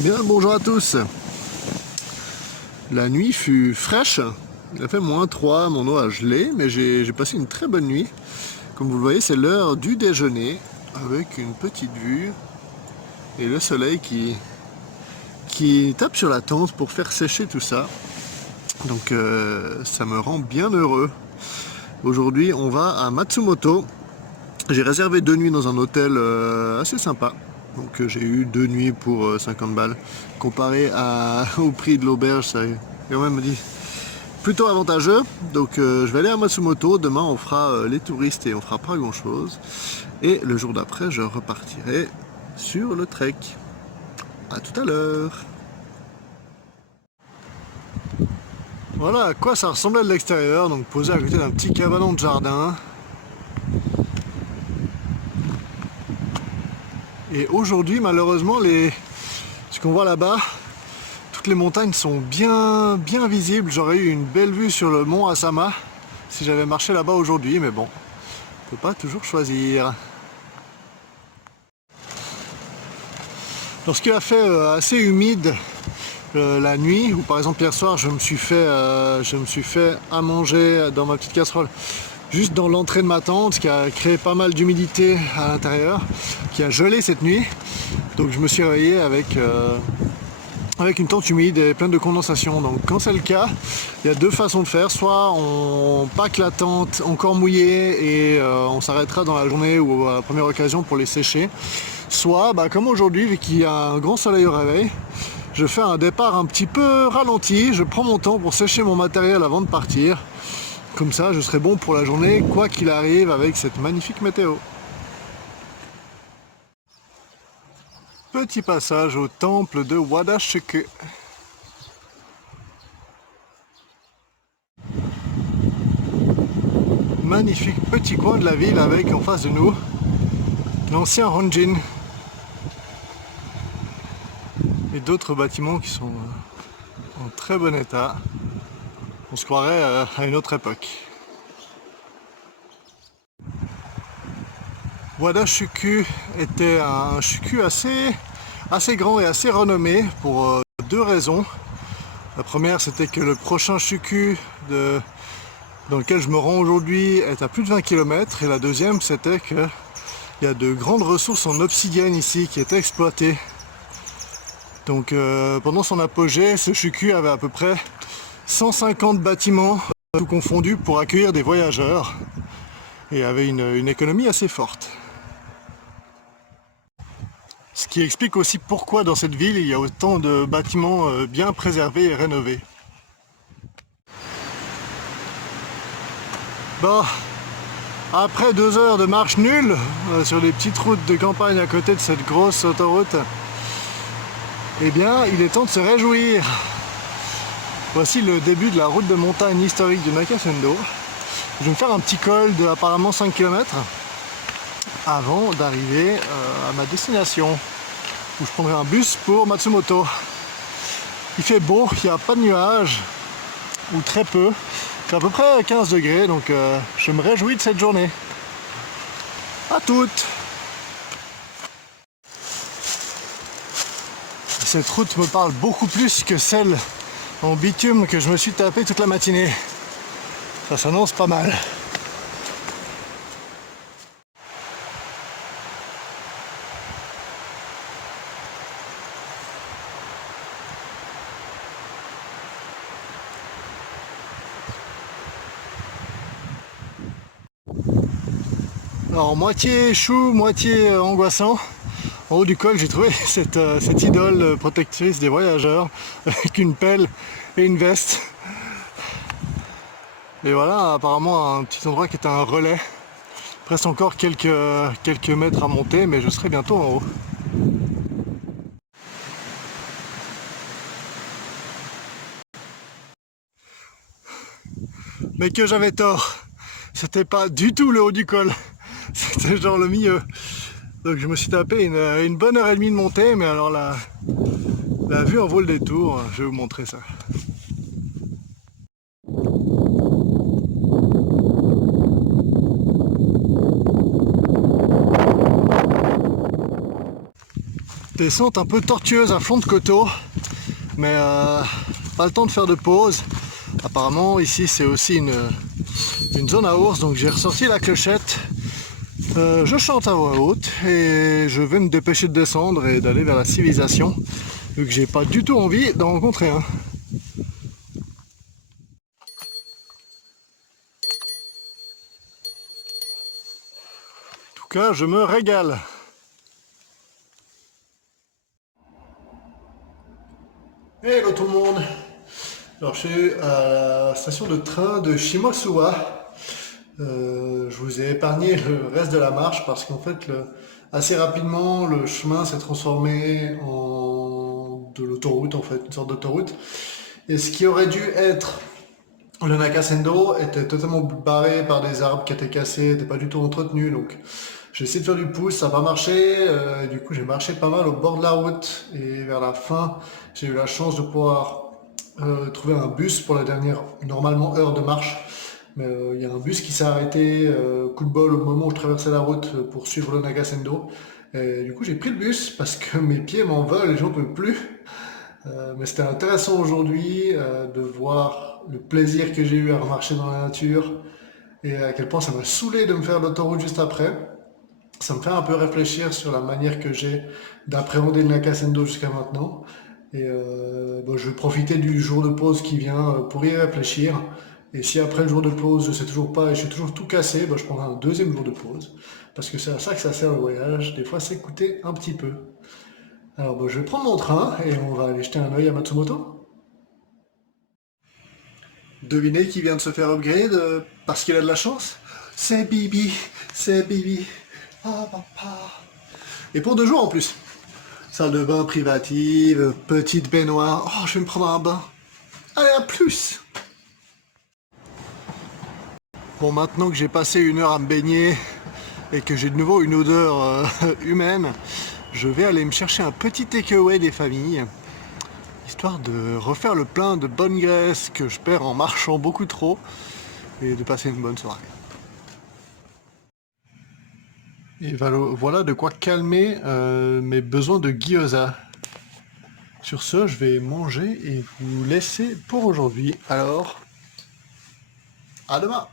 Bien, bonjour à tous. La nuit fut fraîche. Il a fait -3, mon eau a gelé, mais j'ai passé une très bonne nuit. Comme vous le voyez, c'est l'heure du déjeuner, avec une petite vue et le soleil qui tape sur la tente pour faire sécher tout ça. Donc ça me rend bien heureux. Aujourd'hui, on va à Matsumoto. J'ai réservé 2 nuits dans un hôtel assez sympa. Donc j'ai eu 2 nuits pour 50 balles. Comparé au prix de l'auberge, ça est quand même dit plutôt avantageux. Donc je vais aller à Matsumoto. Demain on fera les touristes et on fera pas grand chose. Et le jour d'après je repartirai sur le trek. A tout à l'heure. Voilà à quoi ça ressemblait de l'extérieur. Donc posé à côté d'un petit cabanon de jardin. Et aujourd'hui, malheureusement, ce qu'on voit là-bas, toutes les montagnes sont bien visibles. J'aurais eu une belle vue sur le mont Asama si j'avais marché là-bas aujourd'hui, mais bon, on peut pas toujours choisir. Lorsqu'il a fait assez humide la nuit, ou par exemple hier soir, je me suis fait à manger dans ma petite casserole juste dans l'entrée de ma tente, qui a créé pas mal d'humidité à l'intérieur, qui a gelé cette nuit. Donc je me suis réveillé avec une tente humide et pleine de condensation. Donc quand c'est le cas, il y a deux façons de faire. Soit on pack la tente encore mouillée et on s'arrêtera dans la journée ou à la première occasion pour les sécher. Soit, comme aujourd'hui, vu qu'il y a un grand soleil au réveil, je fais un départ un petit peu ralenti. Je prends mon temps pour sécher mon matériel avant de partir. Comme ça, je serai bon pour la journée, quoi qu'il arrive avec cette magnifique météo. Petit passage au temple de Wadashuku. Magnifique petit coin de la ville avec en face de nous l'ancien Honjin et d'autres bâtiments qui sont en très bon état. On se croirait à une autre époque. Wadashuku était un shuku assez grand et assez renommé pour deux raisons. La première, c'était que le prochain shuku dans lequel je me rends aujourd'hui est à plus de 20 km. Et la deuxième, c'était qu'il y a de grandes ressources en obsidienne ici qui étaient exploitées. Donc pendant son apogée, ce shuku avait à peu près 150 bâtiments, tout confondus, pour accueillir des voyageurs. Et avait une économie assez forte. Ce qui explique aussi pourquoi dans cette ville il y a autant de bâtiments bien préservés et rénovés. Bon, après 2 heures de marche nulle sur des petites routes de campagne à côté de cette grosse autoroute, eh bien il est temps de se réjouir. Voici le début de la route de montagne historique du Nakasendo. Je vais me faire un petit col de apparemment 5 km avant d'arriver à ma destination, où je prendrai un bus pour Matsumoto. Il fait beau, il n'y a pas de nuages, ou très peu. C'est à peu près 15 degrés, donc je me réjouis de cette journée. À toutes! Cette route me parle beaucoup plus que celle en bitume que je me suis tapé toute la matinée. Ça s'annonce pas mal. Alors moitié chou, moitié angoissant. En haut du col, j'ai trouvé cette idole protectrice des voyageurs avec une pelle et une veste. Et voilà, apparemment un petit endroit qui est un relais. Il reste encore quelques mètres à monter, mais je serai bientôt en haut. Mais que j'avais tort, c'était pas du tout le haut du col, c'était genre le milieu. Donc je me suis tapé une bonne heure et demie de montée, mais alors la vue en vaut le détour, je vais vous montrer ça. Descente un peu tortueuse à flanc de coteau, mais pas le temps de faire de pause. Apparemment ici c'est aussi une zone à ours, donc j'ai ressorti la clochette. Je chante à voix haute et je vais me dépêcher de descendre et d'aller vers la civilisation, vu que j'ai pas du tout envie d'en rencontrer un. En tout cas, je me régale. Hello tout le monde. Alors je suis à la station de train de Shimosuwa. Je vous ai épargné le reste de la marche parce qu'en fait assez rapidement le chemin s'est transformé en de l'autoroute, en fait, une sorte d'autoroute. Et ce qui aurait dû être le Nakasendo était totalement barré par des arbres qui étaient cassés, n'étaient pas du tout entretenus. Donc j'ai essayé de faire du pouce, ça n'a pas marché. Du coup j'ai marché pas mal au bord de la route et vers la fin j'ai eu la chance de pouvoir trouver un bus pour la dernière normalement heure de marche. Mais il y a un bus qui s'est arrêté, coup de bol, au moment où je traversais la route pour suivre le Nakasendo. Et du coup j'ai pris le bus parce que mes pieds m'en veulent et j'en peux plus. Mais c'était intéressant aujourd'hui de voir le plaisir que j'ai eu à remarcher dans la nature et à quel point ça m'a saoulé de me faire l'autoroute juste après. Ça me fait un peu réfléchir sur la manière que j'ai d'appréhender le Nakasendo jusqu'à maintenant. Et bon, je vais profiter du jour de pause qui vient pour y réfléchir. Et si après le jour de pause je sais toujours pas et je suis toujours tout cassé, bah, je prendrai un deuxième jour de pause. Parce que c'est à ça que ça sert le voyage, des fois s'écouter un petit peu. Alors bah, je vais prendre mon train et on va aller jeter un œil à Matsumoto. Devinez qui vient de se faire upgrade parce qu'il a de la chance? C'est Bibi, c'est Bibi. Ah, papa. Et pour 2 jours en plus. Salle de bain privative, petite baignoire. Oh, je vais me prendre un bain. Allez, à plus. Bon, maintenant que j'ai passé 1 heure à me baigner et que j'ai de nouveau une odeur humaine, je vais aller me chercher un petit takeaway des familles, histoire de refaire le plein de bonne graisse que je perds en marchant beaucoup trop et de passer une bonne soirée. Et voilà de quoi calmer mes besoins de gyoza. Sur ce, je vais manger et vous laisser pour aujourd'hui. Alors, à demain!